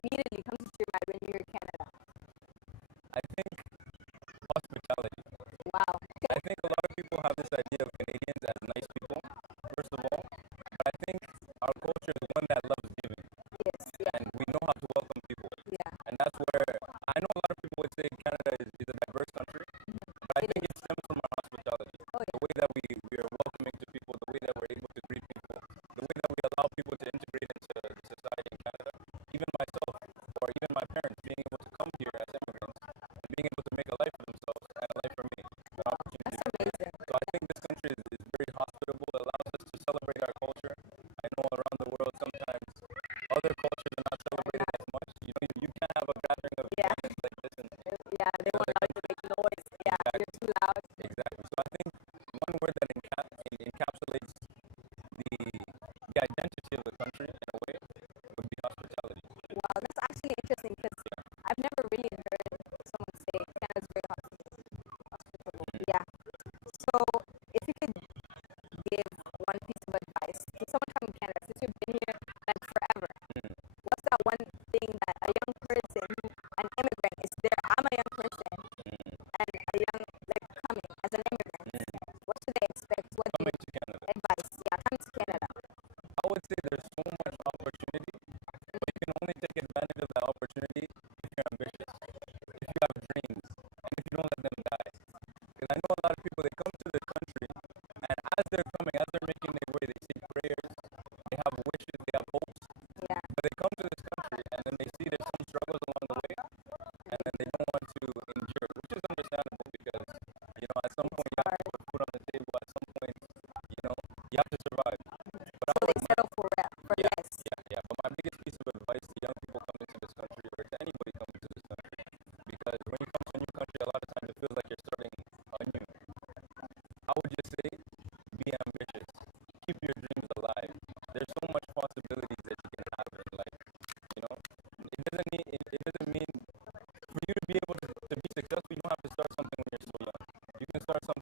immediately comes to your mind when you hear Canada? I think hospitality. Wow. I think a lot of people have this idea of Canadians as nice people, first of all. But I think our culture is one that loves giving, Yes. Yeah. and we know how to welcome people. Yeah. And that's where I know a lot of people would say Canada is a diverse country, but I think it stems from our hospitality. Oh, yeah. The way that we are welcoming to people, the way that we're able to greet people, the way that we allow people to integrate into society in Canada. Even myself, or even my parents, being able to come here as immigrants and being able to make a life for themselves and a life for me, an opportunity. That's amazing. So I think this country is very hospitable. It allows us to celebrate our culture. I know around the world sometimes other cultures are not celebrated as much. You know, you can't have a gathering of Yeah. Canadians like this. And Yeah, they want to make noise. Yeah, you're too loud. exactly. So I think one word that encapsulates the identity of the country in a way would be hospitality. Wow, that's actually interesting because I've never really heard someone say Canada's very hospitable. Yeah. So if you could give one piece of advice to someone from Canada, since you've been here like forever, what's that one thing that a young person, an immigrant, is there? I'm a young person and a young, like coming as an immigrant. What should they expect? What do Coming you to Canada, advise? Yeah, coming to Canada. I would say there's so much opportunity, but you can only take advantage of that opportunity if you're ambitious, if you have dreams, and if you don't let them die. Because I know a lot of people, they come to this country, and as they're coming, as they're making their way, they say prayers, they have wishes, they have hopes, Yeah. but they come to this country, and then they see there's some struggles along the way, and then they don't want to endure, which is understandable because, you know, at some point you have to put food on the table, at some point, you know, you have to survive. But I So would, they settle for yeah, less. yeah. But my biggest piece of advice to young people coming to this country, or to anybody coming to this country, because when you come to a new country, a lot of times it feels like you're starting anew. I would just say, be ambitious. Keep your dreams alive. There's so much possibilities that you can have in life. You know, it doesn't mean for you to be able to be successful. You don't have to start something when you're so young. You can start something